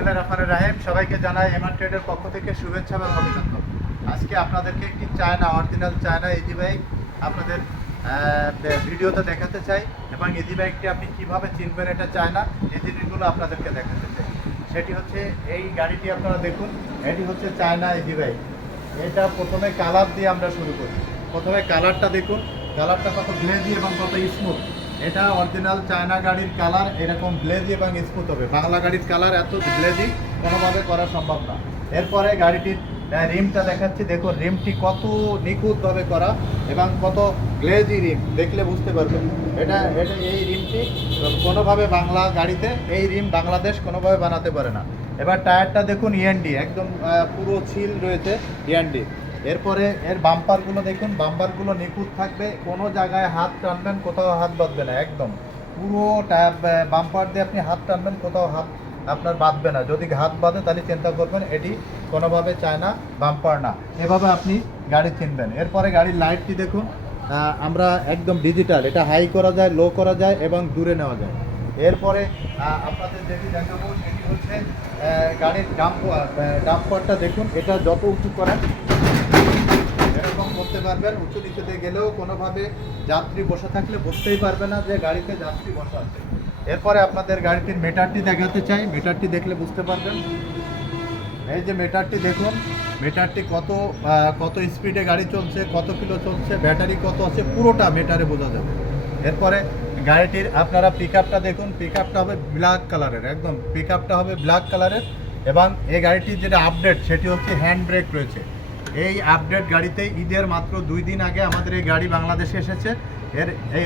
বিসমিল্লাহির রহমানির রহিম। সবাইকে জানাই এমআর ট্রেডের পক্ষ থেকে শুভেচ্ছা এবং অভিনন্দন। আজকে আপনাদেরকে একটি China original China easy bike আপনাদের ভিডিওতে দেখাতে চাই এবং ইজি বাইকটি আপনি কিভাবে চিনবেন এটা চায়না এই জিনিসগুলো আপনাদেরকে দেখাতে চাই। সেটি হচ্ছে এই গাড়িটি আপনারা দেখুন, এটি হচ্ছে চায়না ইজি বাইক। এটা প্রথমে কালার দিয়ে আমরা শুরু করি। প্রথমে কালারটা দেখুন, কালারটা কত গ্লেজি এবং কত স্মুথ। এটা অরিজিনাল চায়না গাড়ির কালার এরকম গ্লেজি এবং স্মুথ হবে। বাংলা গাড়ির কালার এত গ্লেজি কোনোভাবে করা সম্ভব না। এরপরে গাড়িটির রিমটা দেখাচ্ছি, দেখুন রিমটি কত নিখুঁতভাবে করা এবং কত গ্লেজি রিম, দেখলে বুঝতে পারবেন। এটা এই রিমটি কোনোভাবে বাংলা গাড়িতে এই রিম বাংলাদেশ কোনোভাবে বানাতে পারে না। এবার টায়ারটা দেখুন ইএনডি, একদম পুরো সিল রয়েছে ইএনডি। এরপরে এর বাম্পারগুলো দেখুন, বাম্পারগুলো নিখুঁত থাকবে, কোনো জায়গায় হাত টানবেন কোথাও হাত বাঁধবে না, একদম পুরো বাম্পার দিয়ে আপনি হাত টানবেন কোথাও হাত আপনার বাঁধবে না। যদি হাত বাঁধে তাহলে চিন্তা করবেন এটি কোনোভাবে চায়না বাম্পার না, এভাবে আপনি গাড়ি চিনবেন। এরপরে গাড়ির লাইটটি দেখুন, আমরা একদম ডিজিটাল, এটা হাই করা যায়, লো করা যায় এবং দূরে নেওয়া যায়। এরপরে আপনাদের যেটি দেখাবো সেটি হচ্ছে গাড়ির ডাম্পারটা দেখুন, এটা যত উঁচু করেন এরকম করতে পারবেন, উঁচু নিচুতে গেলেও কোনোভাবে যাত্রী বসে থাকলে বুঝতেই পারবে না যে গাড়িতে যাত্রী বসা আছে। এরপরে আপনাদের গাড়িটির মিটারটি দেখাতে চাই, মিটারটি দেখলে বুঝতে পারবেন। এই যে মিটারটি দেখুন, মিটারটি কত স্পিডে গাড়ি চলছে, কত কিলো চলছে, ব্যাটারি কত আছে, পুরোটা মিটারে বোঝা যাবে। এরপরে গাড়িটির আপনারা পিকআপটা দেখুন, পিকআপটা হবে ব্ল্যাক কালারের, একদম পিকআপটা হবে ব্ল্যাক কালারের। এবং এই গাড়িটির যেটা আপডেট সেটি হচ্ছে হ্যান্ড ব্রেক রয়েছে। এই আপডেট গাড়িতে ঈদের মাত্র 2 দিন আগে আমাদের এই গাড়ি বাংলাদেশে এসেছে।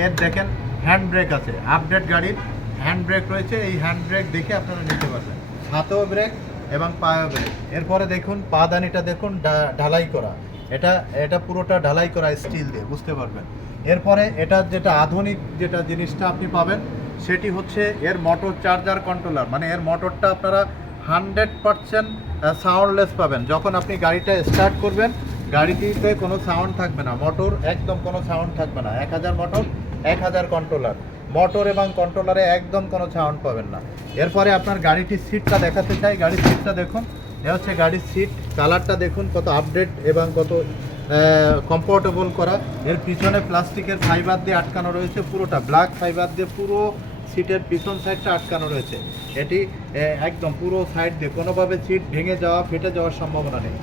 এর দেখেন হ্যান্ড ব্রেক আছে, আপডেট গাড়ির হ্যান্ড ব্রেক রয়েছে। এই হ্যান্ড ব্রেক দেখে আপনারা নিতে পারবেন, হাতেও ব্রেক এবং পায়েও ব্রেক। এরপরে দেখুন পাদানিটা দেখুন, ঢালাই করা, এটা পুরোটা ঢালাই করা স্টিল দিয়ে, বুঝতে পারবেন। এরপরে এটা যেটা আধুনিক যেটা জিনিসটা আপনি পাবেন সেটি হচ্ছে এর মোটর চার্জার কন্ট্রোলার, মানে এর মোটরটা আপনারা 100% সাউন্ডলেস পাবেন। যখন আপনি গাড়িটা স্টার্ট করবেন গাড়িটিতে কোনো সাউন্ড থাকবে না, মোটর একদম কোনো সাউন্ড থাকবে না। 1000 মোটর, 1000 কন্ট্রোলার, মোটর এবং কন্ট্রোলারে একদম কোনো সাউন্ড পাবেন না। এরপরে আপনার গাড়িটির সিটটা দেখাতে চাই, গাড়ির সিটটা দেখুন, এ হচ্ছে গাড়ির সিট, কালারটা দেখুন কত আপডেট এবং কত কমফোর্টেবল করা। এর পিছনে প্লাস্টিকের ফাইবার দিয়ে আটকানো রয়েছে, পুরোটা ব্ল্যাক ফাইবার দিয়ে পুরো সিটের পিছন সাইডটা আটকানো রয়েছে। এটি একদম পুরো সাইড দিয়ে কোনোভাবে সিট ভেঙে যাওয়া, ফেটে যাওয়ার সম্ভাবনা নেই।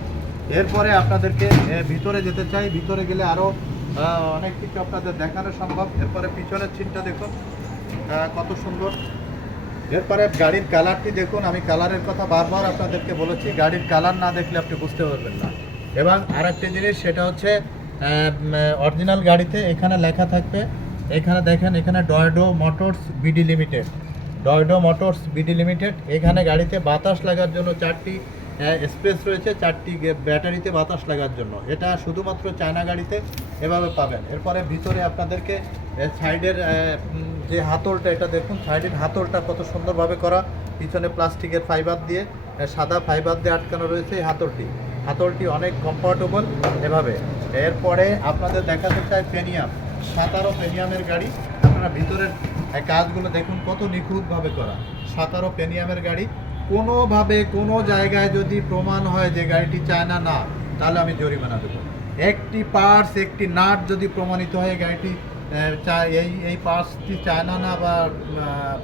এরপরে আপনাদেরকে ভিতরে যেতে চাই, ভিতরে গেলে আরও অনেক কিছু আপনাদের দেখানো সম্ভব। এরপরে পিছনের সিটটা দেখুন কত সুন্দর। এরপরে গাড়ির কালারটি দেখুন, আমি কালারের কথা বারবার আপনাদেরকে বলেছি, গাড়ির কালার না দেখলে আপনি বুঝতে পারবেন না। এবং আরেকটি জিনিস সেটা হচ্ছে অরিজিনাল গাড়িতে এখানে লেখা থাকবে, এখানে দেখেন, এখানে Doydo Motors BD Limited, Doydo Motors BD Limited. এখানে গাড়িতে বাতাস লাগার জন্য 4টি স্পেস রয়েছে, 4টি ব্যাটারিতে বাতাস লাগার জন্য। এটা শুধুমাত্র চায়না গাড়িতে এভাবে পাবেন। এরপরে ভিতরে আপনাদেরকে সাইডের যে হাতলটা, এটা দেখুন সাইডের হাতলটা কত সুন্দরভাবে করা, পিছনে প্লাস্টিকের ফাইবার দিয়ে, সাদা ফাইবার দিয়ে আটকানো রয়েছে এই হাতলটি অনেক কমফোর্টেবল এভাবে। এরপরে আপনাদের দেখাতে চাই পেনিয়াম, 17 পেনিয়ামের গাড়ি। আপনারা ভিতরের কাজগুলো দেখুন কত নিখুঁতভাবে করা, 17 পেনিয়ামের গাড়ি। কোনোভাবে কোনো জায়গায় যদি প্রমাণ হয় যে গাড়িটি চায়না না, তাহলে আমি জরিমানা দেবো। একটি পার্টস, একটি নাট যদি প্রমাণিত হয় গাড়িটি এই পার্টসটি চায়না না বা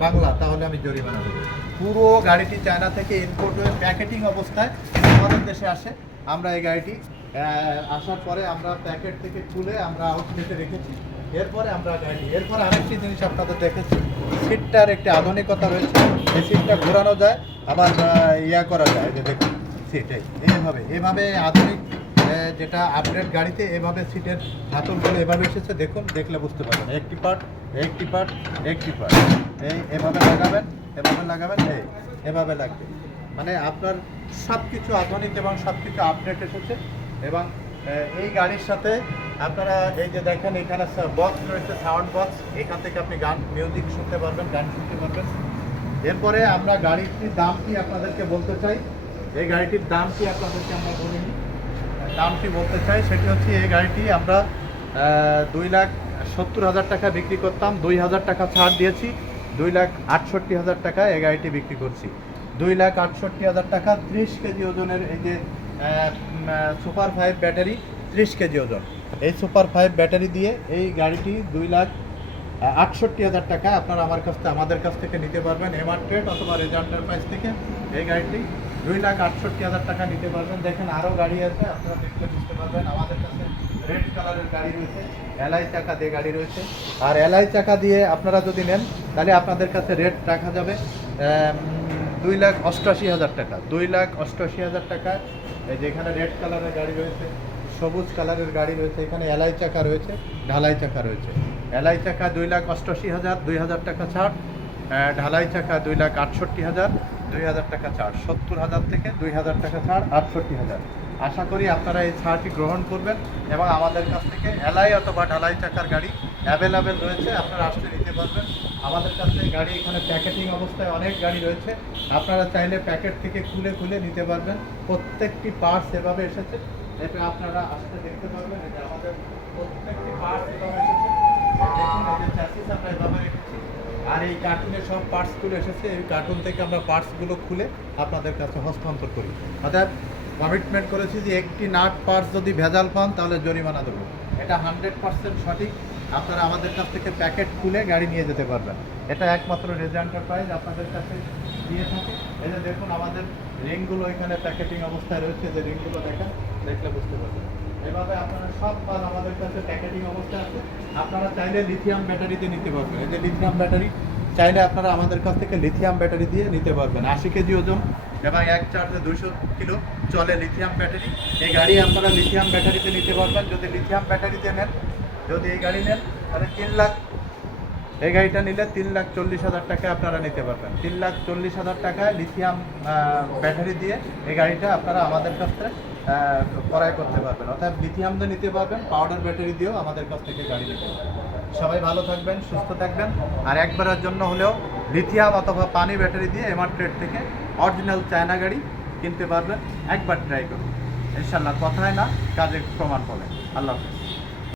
বাংলা, তাহলে আমি জরিমানা দেবো। পুরো গাড়িটি চায়না থেকে ইম্পোর্ট হয়ে প্যাকেটিং অবস্থায় আমাদের দেশে আসে। আমরা এই গাড়িটি আসার পরে আমরা প্যাকেট থেকে খুলে আমরা আউটলেটে রেখেছি। এরপরে আরেকটি জিনিস আপনাদের দেখেছি, সিটটার একটি আধুনিকতা রয়েছে। এই সিটটা ঘোরানো যায়, আবার করা যায়, যে দেখুন সিট এভাবে আধুনিক যেটা আপডেট গাড়িতে এভাবে সিটের হাতলগুলো এভাবে এসেছে, দেখুন, দেখলে বুঝতে পারবেন। একটি পার্ট, এভাবে লাগাবেন, এভাবে লাগবে, মানে আপনার সব কিছু আধুনিক এবং সব কিছু আপডেট এসেছে। এবং এই গাড়ির সাথে আপনারা এই যে দেখেন এখানে বক্স রয়েছে, সাউন্ড বক্স, এখান থেকে আপনি মিউজিক শুনতে পারবেন, গান শুনতে পারবেন। এরপরে আমরা গাড়িটির দামটি আপনাদেরকে বলতে চাই, এই গাড়িটির দামটি আপনাদেরকে আমরা বলিনি, দামটি বলতে চাই। সেটি হচ্ছে এই গাড়িটি আমরা 2,70,000 টাকা বিক্রি করতাম, 2,000 টাকা ছাড় দিয়েছি, 2,68,000 টাকা এই গাড়িটি বিক্রি করছি। 2,68,000 টাকা। 30 কেজি ওজনের এই যে সুপার 5 ব্যাটারি, 30 কেজি ওজন, এই সুপার 5 ব্যাটারি দিয়ে এই গাড়িটি 2,68,000 টাকা আপনারা আমাদের কাছ থেকে নিতে পারবেন। এমআর ট্রেড অথবা রেজা এন্টারপ্রাইজ থেকে এই গাড়িটি 2,68,000 টাকা নিতে পারবেন। দেখেন আরও গাড়ি আছে, আপনারা দেখতে বুঝতে পারবেন। আমাদের কাছে রেড কালারের গাড়ি রয়েছে, এলআই চাকা দিয়ে গাড়ি রয়েছে। আর এলআই চাকা দিয়ে আপনারা যদি নেন তাহলে আপনাদের কাছে রেট রাখা যাবে 2,88,000 টাকা। 2,88,000 টাকা। এই যেখানে রেড কালারের গাড়ি রয়েছে, সবুজ কালারের গাড়ি রয়েছে, এখানে এলআই চাকা রয়েছে, ঢালাই চাকা রয়েছে। এলআই চাকা 2,88,000, 2,000 টাকা ছাড়। ঢালাই চাকা 2,68,000, 2,000 টাকা ছাড়। 70,000 থেকে 2,000 টাকা ছাড়, 68,000। আশা করি আপনারা এই ছাড়টি গ্রহণ করবেন এবং আমাদের কাছ থেকে এলআই অথবা ঢালাই চাকার গাড়ি অ্যাভেলেবেল রয়েছে, আপনারা আসলে নিতে পারবেন। আমাদের কাছে গাড়ি এখানে প্যাকেটিং অবস্থায় অনেক গাড়ি রয়েছে, আপনারা চাইলে প্যাকেট থেকে খুলে খুলে নিতে পারবেন। প্রত্যেকটি পার্টস এভাবে এসেছে, এতে আপনারা আসলে দেখতে পারবেন। এটা আমাদের প্রত্যেকটি পার্টস এভাবে এসেছে। দেখুন এই যে চ্যাসিস আমরা এভাবে রেখেছি, আর এই কার্টুনে সব পার্টসগুলো এসেছে। এই কার্টুন থেকে আমরা পার্টসগুলো খুলে আপনাদের কাছে হস্তান্তর করি। অর্থাৎ কমিটমেন্ট করেছি যে একটি নাট পার্টস যদি ভেজাল পান তাহলে জরিমানা দেবো। এটা 100% সঠিক। আপনারা আমাদের কাছ থেকে প্যাকেট খুলে গাড়ি নিয়ে যেতে পারবেন। এটা একমাত্র রেজা এন্টারপ্রাইজ আপনাদের কাছে দিয়ে থাকে। এই যে দেখুন আমাদের রিংগুলো এখানে প্যাকেটিং অবস্থায় রয়েছে, যে রিংগুলো দেখলে বুঝতে পারবেন। এভাবে আপনারা সব মাল আমাদের কাছে প্যাকেটিং অবস্থায় আছে। আপনারা চাইলে লিথিয়াম ব্যাটারিতে নিতে পারবেন। এই যে লিথিয়াম ব্যাটারি, চাইলে আপনারা আমাদের কাছ থেকে লিথিয়াম ব্যাটারি দিয়ে নিতে পারবেন। 80 কেজি ওজন এবং এক চার্জে 200 কিলো চলে লিথিয়াম ব্যাটারি। এই গাড়ি আপনারা লিথিয়াম ব্যাটারিতে নিতে পারবেন। যদি লিথিয়াম ব্যাটারিতে নেন, যদি এই গাড়ি নেন তাহলে 3 লাখ, এই গাড়িটা নিলে 3,40,000 টাকায় আপনারা নিতে পারবেন। 3,40,000 টাকায় লিথিয়াম ব্যাটারি দিয়ে এই গাড়িটা আপনারা আমাদের কাছ থেকে ক্রয় করতে পারবেন। অর্থাৎ লিথিয়াম দিয়ে নিতে পারবেন, পাউডার ব্যাটারি দিয়েও আমাদের কাছ থেকে গাড়ি নিতে পারবেন। সবাই ভালো থাকবেন, সুস্থ থাকবেন। আর একবারের জন্য হলেও লিথিয়াম অথবা পানি ব্যাটারি দিয়ে এমআর ট্রেড থেকে অরিজিনাল চায়না গাড়ি কিনতে পারবেন। একবার ট্রাই করুন, ইনশাল্লাহ কথায় না কাজে প্রমাণ পাবেন। আল্লাহ হাফেজ।